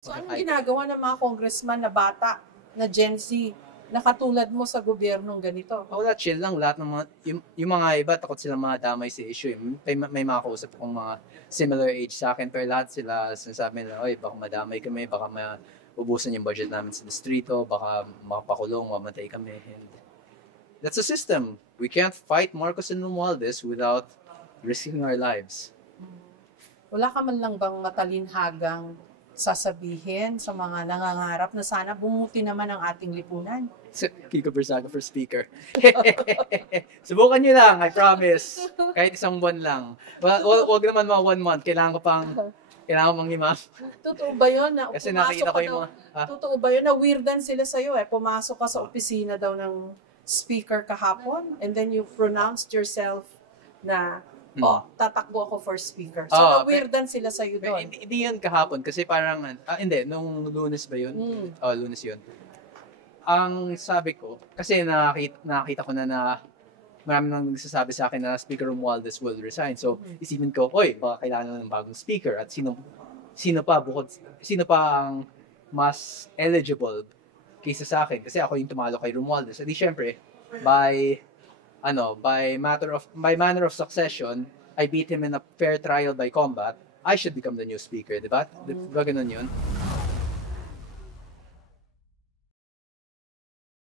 So anong ginagawa ng mga congressman na bata, na Gen Z, na katulad mo sa gobyernong ganito? Wala, chill lang. Lahat ng mga, yung mga iba, takot sila madamay sa issue. May mga kausap akong mga similar age sa akin, pero lahat sila sinasabi nila, oy, baka madamay kami, baka maubusan yung budget namin sa distrito, baka makapakulong, mamatay kami. And that's a system. We can't fight Marcos and Romualdez without risking our lives. Wala ka man lang bang matalinhagang sasabihin sa mga nangangarap na sana bumuti naman ang ating lipunan? Kiko Bersaga for speaker. Subukan nyo lang, I promise. Kahit isang buwan lang. Wag naman mga 1 month. Kailangan ko pang lima. Totoo ba yun? Na Kasi nakita ko yung mga... Totoo ba yun? Na weirdan sila sa'yo eh. Pumasok ka sa opisina daw ng speaker kahapon and then you pronounced yourself na tatakbo ako for speaker. So, na-weirdan sila sa'yo doon. Hindi yun kahapon kasi parang, hindi, nung Lunes ba yun? Lunes yun. Ang sabi ko, kasi nakita ko na marami nang nagsasabi sa akin na Speaker Romualdez will resign. So, isipin ko, oy, baka kailangan ng bagong speaker at sino pa ang mas eligible kaysa sa akin kasi ako yung tumalo kay Romualdez. At di syempre, by manner of succession, I beat him in a fair trial by combat. I should become the new speaker, di ba? Di ba ganun yun?